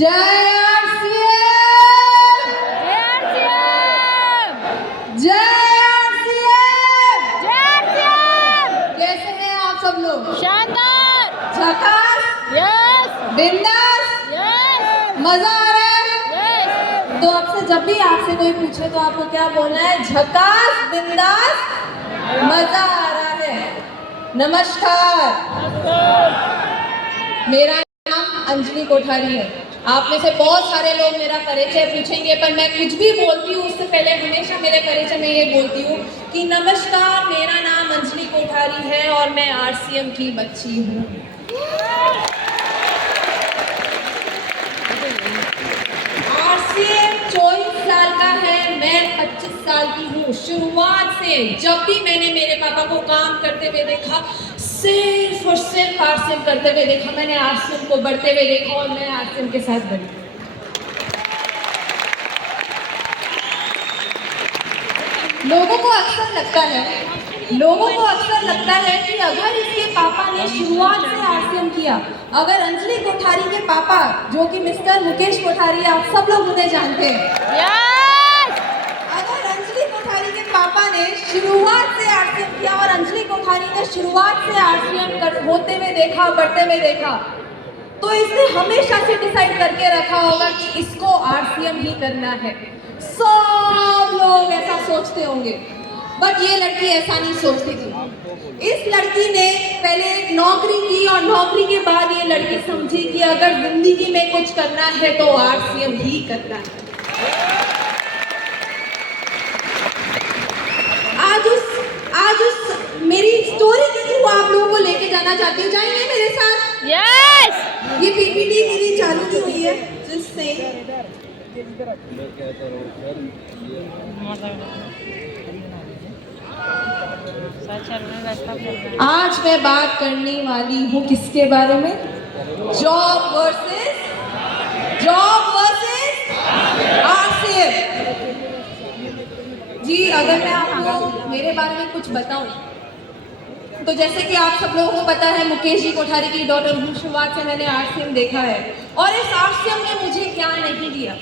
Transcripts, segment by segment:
जय आरसीएम, जय आरसीएम, जय आरसीएम। कैसे हैं आप सब लोग? शानदार। झकास, यस बिंदास, यस मजा आ रहा है? यस। तो आपसे जब भी आपसे कोई पूछे तो आपको क्या बोलना है? झकास, बिंदास, मजा आ रहा है। नमस्कार, मेरा नाम अंजलि कोठारी है। आप में से बहुत सारे लोग मेरा परिचय पूछेंगे, पर मैं कुछ भी बोलती हूँ उससे पहले हमेशा मेरे परिचय में ये बोलती हूँ कि नमस्कार, मेरा नाम अंजलि कोठारी है और मैं आरसीएम की बच्ची हूँ। आरसीएम 24 साल का है, मैं 25 साल की हूँ। शुरुआत से जब भी मैंने मेरे पापा को काम करते हुए देखा, सिर्फ और सिर्फ आरसीएम करते हुए देखा, मैंने आरसीएम को बढ़ते हुए देखा और मैं आरसीएम के साथ बढ़ी। लोगों को अक्सर लगता है कि अगर इसके पापा ने शुरुआत से आरसीएम किया, अगर अंजलि कोठारी के पापा जो कि मिस्टर मुकेश कोठारी, आप सब लोग उन्हें जानते हैं, यस। अगर अंजलि कोठारी के पापा ने शुरुआत से आरसीएम किया और अंजलि कोठारी ने शुरुआत से आरसीएम होते हुए देखा, बढ़ते हुए देखा, तो इसने हमेशा से डिसाइड करके रखा होगा कि इसको आरसीएम ही करना है। सब लोग ऐसा सोचते होंगे, बट ये लड़की ऐसा नहीं सोचती थी। इस लड़की ने पहले एक नौकरी की और नौकरी के बाद ये लड़की समझी कि अगर जिंदगी में कुछ करना है तो आरसीएम ही करना है। आज उस मेरी स्टोरी के थ्रू आप लोगों को लेके जाना चाहती हूँ। जाएंगे मेरे साथ? यस। ये पीपीटी मेरी चालू की हुई है जिससे आज मैं बात करने वाली हूँ किसके बारे में? Job versus RCM. जी, अगर मैं आपको मेरे बारे में कुछ बताऊं तो जैसे कि आप सब लोगों को पता है, मुकेश जी कोठारी की डॉटर हूँ। शुरुआत से मैंने आरसीएम देखा है और इस आरसीएम ने मुझे क्या नहीं दिया।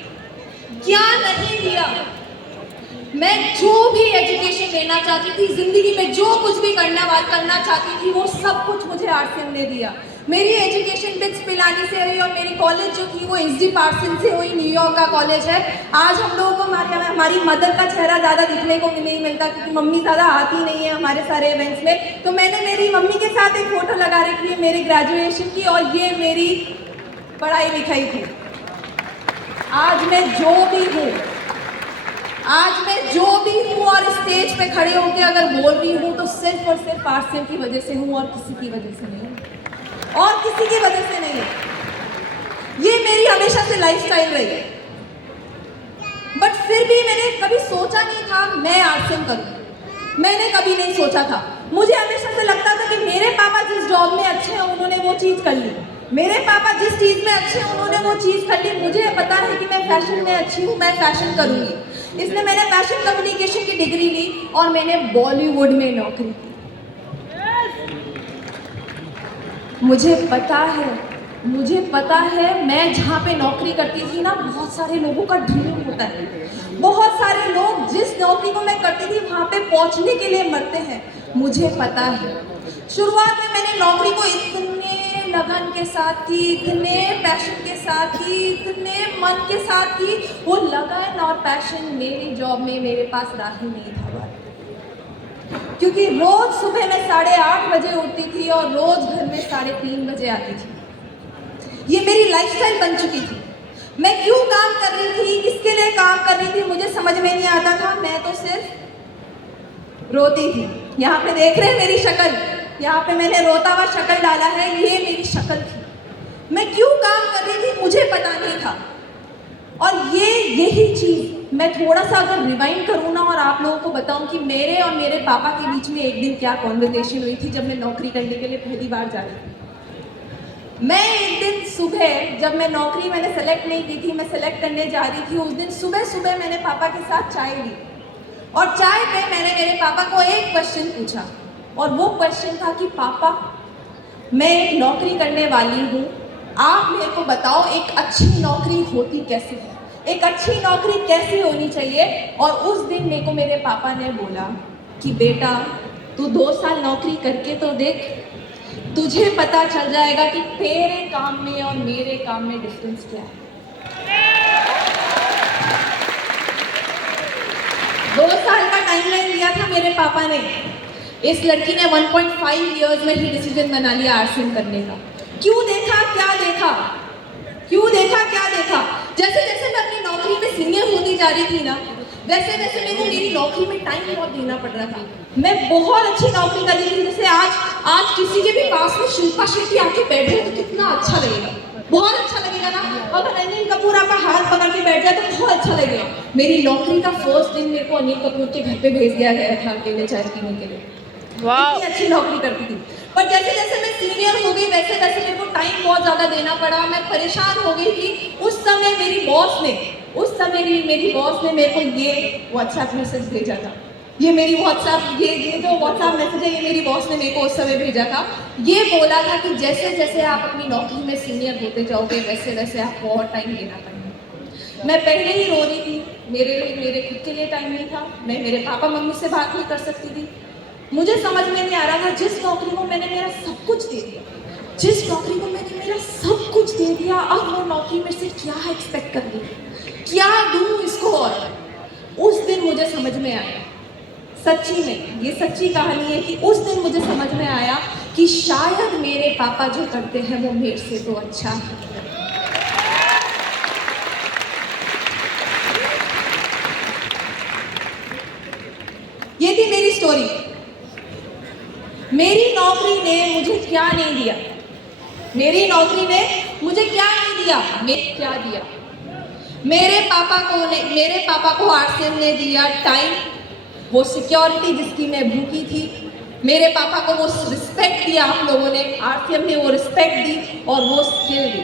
मैं जो भी एजुकेशन लेना चाहती थी, जिंदगी में जो कुछ भी करना चाहती थी, वो सब कुछ मुझे आरसीएम ने दिया। मेरी एजुकेशन बिट्स पिलानी से हुई और मेरी कॉलेज जो थी वो एसडी पार्सन से हुई, न्यूयॉर्क का कॉलेज है। आज हम लोगों को हमारी मदर का चेहरा ज़्यादा दिखने को नहीं मिलता क्योंकि मम्मी ज़्यादा आती नहीं है हमारे सारे इवेंट्स में। तो मैंने मेरी मम्मी के साथ एक फ़ोटो लगा रखी है मेरी ग्रेजुएशन की, और ये मेरी पढ़ाई लिखाई थी। आज मैं जो भी हूँ और स्टेज पे खड़े होकर अगर बोल रही हूँ तो सिर्फ और सिर्फ आरसीएम की वजह से हूँ और किसी की वजह से नहीं है। ये मेरी हमेशा से लाइफस्टाइल रही है, बट फिर भी मैंने कभी सोचा नहीं था मैं आरसीएम करूँ। मैंने कभी नहीं सोचा था। मुझे हमेशा से लगता था कि मेरे पापा जिस जॉब में अच्छे हैं उन्होंने वो चीज़ कर ली, मेरे पापा जिस चीज़ में अच्छे हैं उन्होंने वो चीज़ कर ली। मुझे पता है कि मैं फैशन में अच्छी हूँ, मैं फैशन करूँगी, इसलिए मैंने फैशन कम्युनिकेशन की डिग्री ली और मैंने बॉलीवुड में नौकरी की। मुझे पता है मैं जहाँ पे नौकरी करती थी ना, बहुत सारे लोगों का ड्रीम होता है। बहुत सारे लोग जिस नौकरी को मैं करती थी वहाँ पे पहुँचने के लिए मरते हैं, मुझे पता है। शुरुआत में मैंने नौकरी को इतने लगन के साथ की, इतने पैशन के साथ की, इतने मन के साथ की। वो लगन और पैशन मेरी जॉब में मेरे पास रहा ही नहीं था, क्योंकि रोज सुबह मैं 8:30 बजे उठती थी और रोज घर में 3:30 बजे आती थी। ये मेरी लाइफस्टाइल बन चुकी थी। मैं क्यों काम कर रही थी, किसके लिए काम कर रही थी, मुझे समझ में नहीं आता था। मैं तो सिर्फ रोती थी। यहाँ पे देख रहे हैं मेरी शक्ल, यहाँ पे मैंने रोता हुआ शक्ल डाला है, ये मेरी शक्ल थी। मैं क्यों काम कर रही थी मुझे पता नहीं था। और यही चीज़ मैं थोड़ा सा अगर रिवाइंड करूँ ना और आप लोगों को बताऊँ कि मेरे और मेरे पापा के बीच में एक दिन क्या कॉन्वर्सेशन हुई थी जब मैं नौकरी करने के लिए पहली बार जा रही थी। मैं एक दिन सुबह, जब मैं नौकरी मैंने सेलेक्ट नहीं की थी, मैं सेलेक्ट करने जा रही थी, उस दिन सुबह मैंने पापा के साथ चाय ली और चाय पे मैंने मेरे पापा को एक क्वेश्चन पूछा और वो क्वेश्चन था कि पापा, मैं एक नौकरी करने वाली हूँ, आप मेरे को बताओ एक अच्छी नौकरी होती कैसे है, एक अच्छी नौकरी कैसी होनी चाहिए। और उस दिन मेरे को मेरे पापा ने बोला कि बेटा तू 2 साल नौकरी करके तो देख, तुझे पता चल जाएगा कि तेरे काम में और मेरे काम में डिफरेंस क्या है। 2 साल का टाइमलाइन दिया था मेरे पापा ने। इस लड़की ने 1.5 इयर्स में ही डिसीजन बना लिया आरसीएम करने का। क्यों देखा क्या देखा, क्यों देखा क्या देखा। जैसे जैसे मैं अपनी नौकरी में सीनियर होती जा रही थी ना, वैसे वैसे मेरे को मेरी नौकरी में टाइम बहुत देना पड़ रहा था। मैं बहुत अच्छी नौकरी कर रही थी। जैसे आज किसी के भी पास में शिल्पा शेट्टी आके बैठे तो कितना अच्छा लगेगा, बहुत अच्छा लगेगा ना। अगर अनिल कपूर आपका हाथ पकड़ के बैठ जाए तो बहुत अच्छा लगेगा। मेरी नौकरी का फर्स्ट दिन मेरे को अनिल कपूर के घर पे भेज दिया गया था अकेले चाय पीने के लिए। इतनी अच्छी नौकरी करती थी। पर जैसे जैसे मैं सीनियर हो गई वैसे वैसे मेरे को टाइम बहुत ज़्यादा देना पड़ा। मैं परेशान हो गई थी। उस समय मेरी बॉस ने मेरे को ये व्हाट्सएप मैसेज भेजा था। ये जो व्हाट्सएप मैसेज है ये मेरी बॉस ने मेरे को उस समय भेजा था। ये बोला था कि जैसे जैसे आप अपनी नौकरी में सीनियर होते जाओगे वैसे वैसे आपको और टाइम देना पड़ेगा। मैं पहले ही रो रही थी, मेरे खुद के लिए टाइम नहीं था। मैं मेरे पापा मम्मी से बात नहीं कर सकती थी। मुझे समझ में नहीं आ रहा था, जिस नौकरी को मैंने मेरा सब कुछ दे दिया, अब वो नौकरी में से क्या एक्सपेक्ट कर रही है, क्या दूँ इसको। और उस दिन मुझे समझ में आया, सच्ची में ये सच्ची कहानी है कि उस दिन मुझे समझ में आया कि शायद मेरे पापा जो करते हैं वो मेरे से तो अच्छा है। ये थी मेरी स्टोरी। मेरी नौकरी ने मुझे क्या नहीं दिया, मेरे क्या दिया। मेरे पापा को आरसीएम ने दिया टाइम, वो सिक्योरिटी जिसकी मैं भूखी थी। मेरे पापा को वो रिस्पेक्ट दिया आप लोगों ने, आरसीएम ने वो रिस्पेक्ट दी और वो स्किल दी।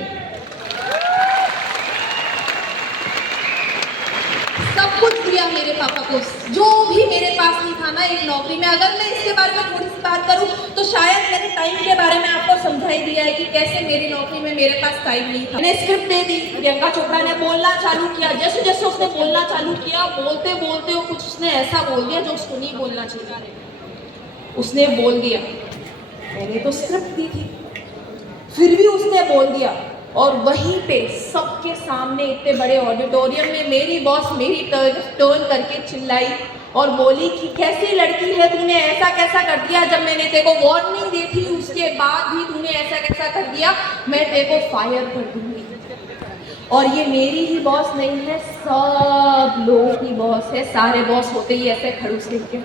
सब कुछ दिया मेरे पापा को, जो भी मेरे पास नहीं था ना एक नौकरी में। अगर मैं इसके बारे में थोड़ी सी बात करूं तो शायद मैंने टाइम के बारे में आपको समझा ही दिया है कि कैसे मेरी नौकरी में मेरे पास टाइम नहीं था। मैंने स्क्रिप्ट दे दी, प्रियंका चोपड़ा ने बोलना चालू किया। जैसे जैसे उसने बोलना चालू किया, बोलते बोलते कुछ उसने ऐसा बोल दिया जो उसको नहीं बोलना चाहिए, उसने बोल दिया। मैंने तो स्क्रिप्ट दी थी, फिर भी उसने बोल दिया। और वहीं पे सबके सामने इतने बड़े ऑडिटोरियम में मेरी बॉस मेरी टर्न करके चिल्लाई और बोली कि कैसी लड़की है, तूने ऐसा कैसा कर दिया, जब मैंने तेरे को वार्निंग दी थी उसके बाद भी तूने ऐसा कैसा कर दिया, मैं तेरे को फायर कर दूंगी। और ये मेरी ही बॉस नहीं है, सब लोगों की बॉस है। सारे बॉस होते ही ऐसे खड़ूस लेके,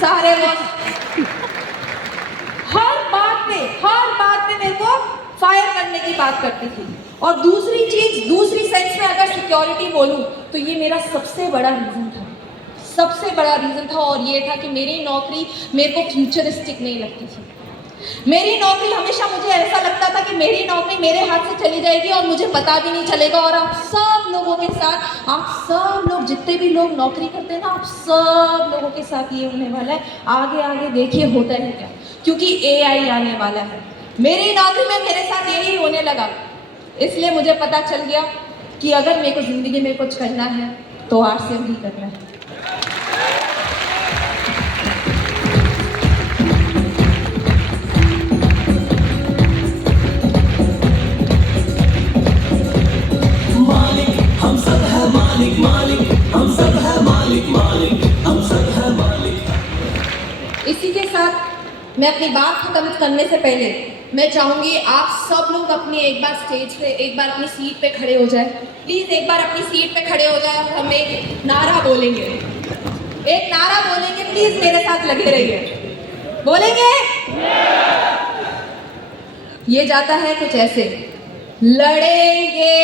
सारे बॉस हर बात में मेरे को फायर करने की बात करती थी। और दूसरी सेंस में अगर सिक्योरिटी बोलूं तो ये मेरा सबसे बड़ा रीज़न था। और ये था कि मेरी नौकरी मेरे को फ्यूचरिस्टिक नहीं लगती थी। मेरी नौकरी हमेशा मुझे ऐसा लगता था कि मेरी नौकरी मेरे हाथ से चली जाएगी और मुझे पता भी नहीं चलेगा। और आप सब लोगों के साथ, आप सब लोग जितने भी लोग नौकरी करते हैं ना, आप सब लोगों के साथ ये होने वाला है। आगे देखिए होता है क्या, क्योंकि AI आने वाला है। मेरी नौकरी में मेरे साथ यही होने लगा। इसलिए मुझे पता चल गया कि अगर मेरे को ज़िंदगी में कुछ करना है तो आरसीएम ही करना है। इसी के साथ मैं अपनी बात खत्म करने से पहले मैं चाहूंगी आप सब लोग एक बार स्टेज पे, एक बार अपनी सीट पे खड़े हो जाए। प्लीज एक बार अपनी सीट पे खड़े हो जाए और हम एक नारा बोलेंगे, प्लीज मेरे साथ लगे रहिए। बोलेंगे? ये जाता है कुछ ऐसे, लड़ेंगे।